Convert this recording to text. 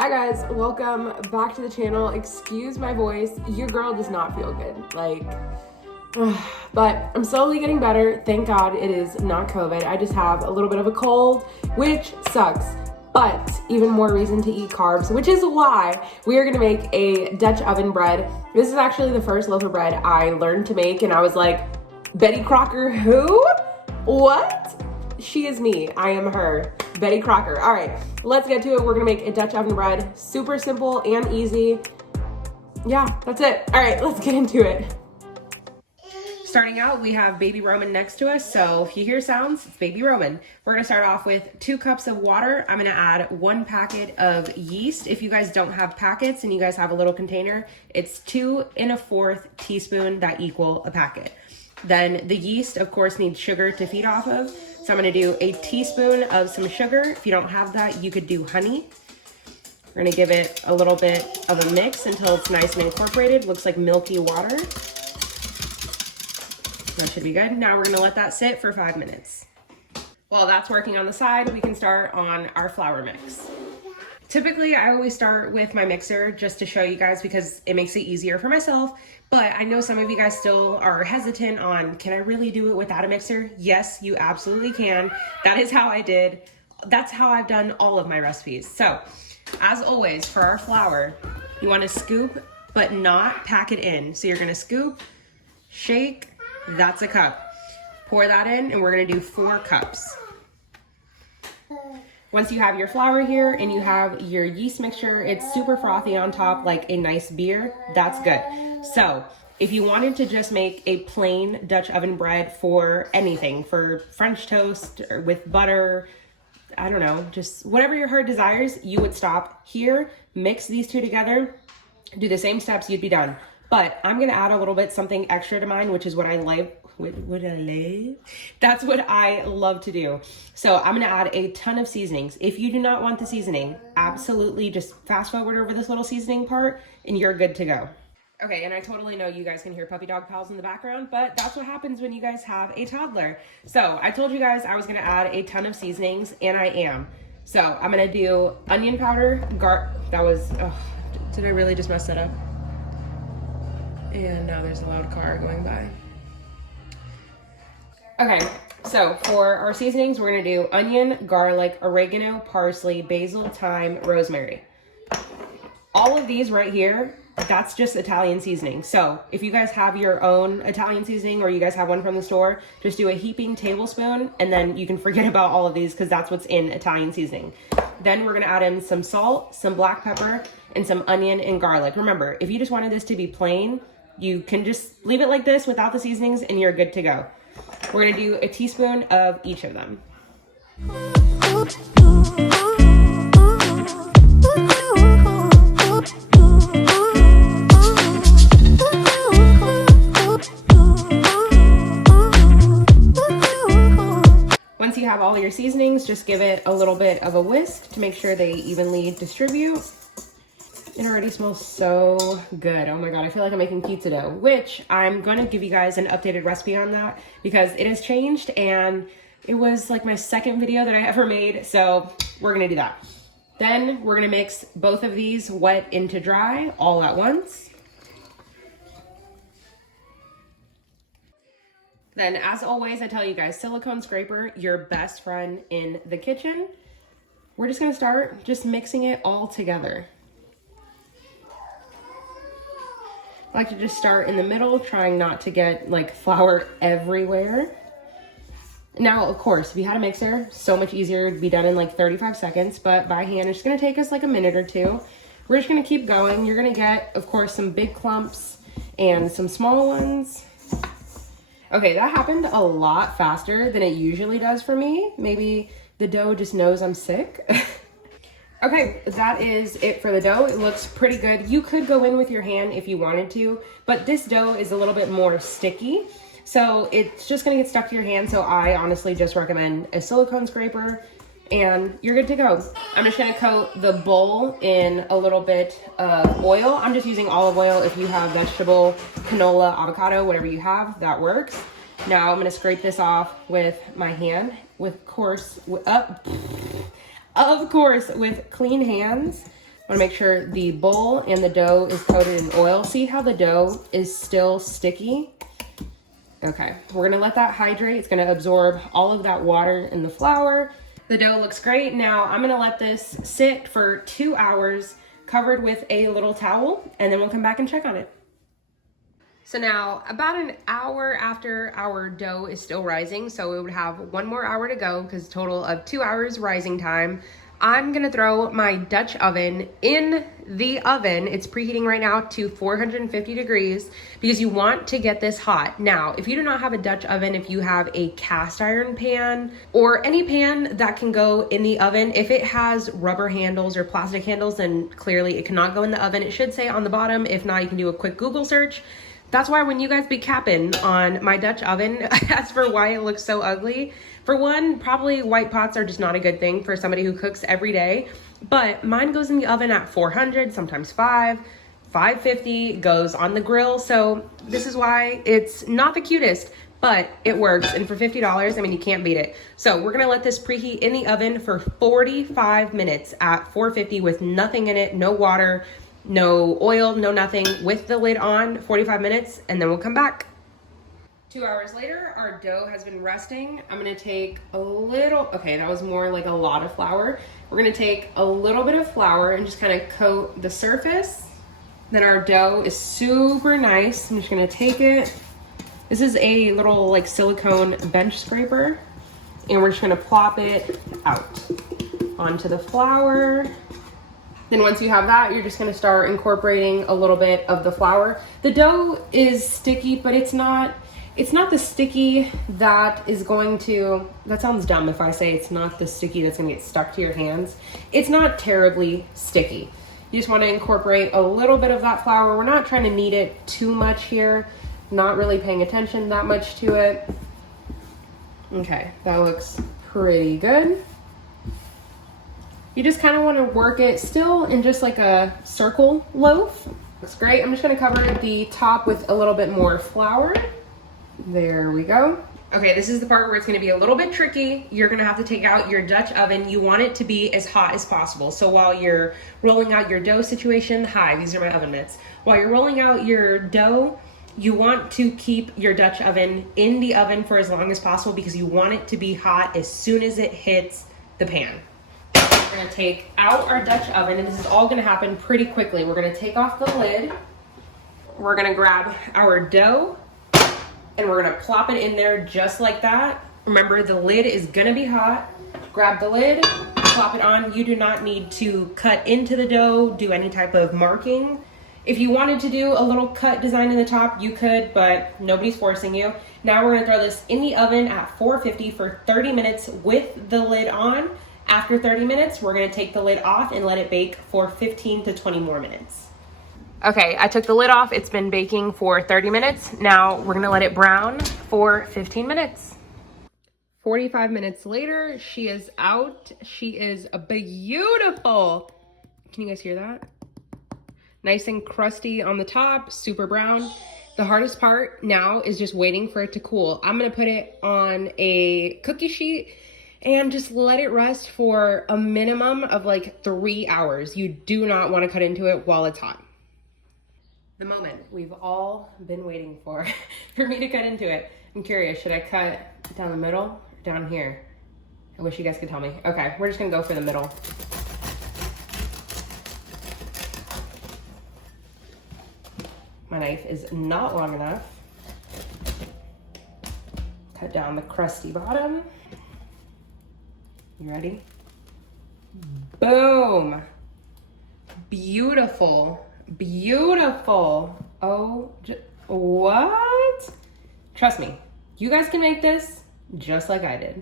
Hi guys, welcome back to the channel. Excuse my voice, your girl does not feel good, but I'm slowly getting better. Thank God it is not COVID. I just have a little bit of a cold, which sucks, but even more reason to eat carbs, which is why we are gonna make a Dutch oven bread. This is actually the first loaf of bread I learned to make, and I was like, Betty Crocker, who? What? She is me, I am her, Betty Crocker. All right, let's get to it. We're gonna make a Dutch oven bread. Super simple and easy. Yeah, that's it. All right, let's get into it. Starting out, we have baby Roman next to us. So if you hear sounds, it's baby Roman. We're gonna start off with 2 cups of water. I'm gonna add 1 packet of yeast. If you guys don't have packets and you guys have a little container, it's 2 1/4 teaspoon that equal a packet. Then the yeast, of course, needs sugar to feed off of. So I'm gonna do a teaspoon of some sugar. If you don't have that, you could do honey. We're gonna give it a little bit of a mix until it's nice and incorporated. Looks like milky water. That should be good. Now we're gonna let that sit for 5 minutes. While that's working on the side, we can start on our flour mix. Typically, I always start with my mixer just to show you guys because it makes it easier for myself. But I know some of you guys still are hesitant on, can I really do it without a mixer? Yes, you absolutely can. That is how I did. That's how I've done all of my recipes. So, as always, for our flour, you want to scoop, but not pack it in. So you're gonna scoop, shake, that's a cup. Pour that in, and we're gonna do 4 cups. Once you have your flour here and you have your yeast mixture, it's super frothy on top like a nice beer, that's good. So if you wanted to just make a plain Dutch oven bread for anything, for French toast or with butter, I don't know, just whatever your heart desires, you would stop here, mix these 2 together, do the same steps, you'd be done. But I'm gonna add a little bit something extra to mine, which is what I like. That's what I love to do. So I'm gonna add a ton of seasonings. If you do not want the seasoning, absolutely just fast forward over this little seasoning part and you're good to go. Okay, and I totally know you guys can hear puppy dog pals in the background, but that's what happens when you guys have a toddler. So I told you guys I was gonna add a ton of seasonings, and I am. So I'm gonna do onion powder, did I really just mess that up? And now there's a loud car going by. Okay, so for our seasonings, we're gonna do onion, garlic, oregano, parsley, basil, thyme, rosemary. All of these right here, that's just Italian seasoning. So if you guys have your own Italian seasoning or you guys have one from the store, just do a heaping tablespoon and then you can forget about all of these because that's what's in Italian seasoning. Then we're gonna add in some salt, some black pepper, and some onion and garlic. Remember, if you just wanted this to be plain, you can just leave it like this without the seasonings and you're good to go. We're gonna do a teaspoon of each of them. Once you have all your seasonings, just give it a little bit of a whisk to make sure they evenly distribute. It already smells so good. Oh my God, I feel like I'm making pizza dough, which I'm gonna give you guys an updated recipe on that because it has changed and it was like my 2nd video that I ever made. So we're gonna do that. Then we're gonna mix both of these wet into dry all at once. Then as always, I tell you guys, silicone scraper, your best friend in the kitchen. We're just gonna start just mixing it all together. I like to just start in the middle, trying not to get like flour everywhere. Now, of course, if you had a mixer, so much easier, it'd be done in like 35 seconds, but by hand, it's just gonna take us like a minute or 2. We're just gonna keep going. You're gonna get, of course, some big clumps and some small ones. Okay, that happened a lot faster than it usually does for me. Maybe the dough just knows I'm sick. Okay, that is it for the dough. It looks pretty good. You could go in with your hand if you wanted to, but this dough is a little bit more sticky, so it's just gonna get stuck to your hand, so I honestly just recommend a silicone scraper, and you're good to go. I'm just gonna coat the bowl in a little bit of oil. I'm just using olive oil. If you have vegetable, canola, avocado, whatever you have, that works. Now I'm gonna scrape this off with my hand, of course, with clean hands. I want to make sure the bowl and the dough is coated in oil. See how the dough is still sticky? Okay, we're gonna let that hydrate. It's gonna absorb all of that water in the flour. The dough looks great. Now I'm gonna let this sit for 2 hours covered with a little towel, and then we'll come back and check on it. So now about an hour after our dough is still rising, so we would have 1 more hour to go because total of 2 hours rising time. I'm gonna throw my Dutch oven in the oven. It's preheating right now to 450 degrees because you want to get this hot. Now, if you do not have a Dutch oven, if you have a cast iron pan or any pan that can go in the oven, if it has rubber handles or plastic handles, then clearly it cannot go in the oven. It should say on the bottom. If not, you can do a quick Google search. That's why when you guys be capping on my Dutch oven, as for why it looks so ugly, for one, probably white pots are just not a good thing for somebody who cooks every day, but mine goes in the oven at 400, sometimes 550, goes on the grill. So this is why it's not the cutest, but it works. And for $50, I mean, you can't beat it. So we're gonna let this preheat in the oven for 45 minutes at 450 with nothing in it, no water, no oil, no nothing, with the lid on, 45 minutes, and then we'll come back. 2 hours later, our dough has been resting. I'm gonna take a little, okay, that was more like a lot of flour. We're gonna take a little bit of flour and just kind of coat the surface. Then our dough is super nice. I'm just gonna take it. This is a little like silicone bench scraper, and we're just gonna plop it out onto the flour. Then once you have that, you're just gonna start incorporating a little bit of the flour. The dough is sticky, but it's not the sticky that is going to, that sounds dumb if I say it's not the sticky that's gonna get stuck to your hands. It's not terribly sticky. You just wanna incorporate a little bit of that flour. We're not trying to knead it too much here, not really paying attention that much to it. Okay, that looks pretty good. You just kind of want to work it still in just like a circle loaf. Looks great. I'm just going to cover the top with a little bit more flour. There we go. Okay, this is the part where it's going to be a little bit tricky. You're going to have to take out your Dutch oven. You want it to be as hot as possible. So while you're rolling out your dough situation, hi, these are my oven mitts. While you're rolling out your dough, you want to keep your Dutch oven in the oven for as long as possible because you want it to be hot as soon as it hits the pan. We're gonna take out our Dutch oven, and this is all gonna happen pretty quickly. We're gonna take off the lid. We're gonna grab our dough, and we're gonna plop it in there just like that. Remember, the lid is gonna be hot. Grab the lid, plop it on. You do not need to cut into the dough, do any type of marking. If you wanted to do a little cut design in the top, you could, but nobody's forcing you. Now we're gonna throw this in the oven at 450 for 30 minutes with the lid on. After 30 minutes, we're gonna take the lid off and let it bake for 15 to 20 more minutes. Okay, I took the lid off. It's been baking for 30 minutes. Now we're gonna let it brown for 15 minutes. 45 minutes later, she is out. She is beautiful. Can you guys hear that? Nice and crusty on the top, super brown. The hardest part now is just waiting for it to cool. I'm gonna put it on a cookie sheet and just let it rest for a minimum of like 3 hours. You do not want to cut into it while it's hot. The moment we've all been waiting for me to cut into it. I'm curious, should I cut down the middle or down here? I wish you guys could tell me. Okay, we're just gonna go for the middle. My knife is not long enough. Cut down the crusty bottom. You ready? Boom. Beautiful. Beautiful. Oh, what? Trust me, you guys can make this just like I did.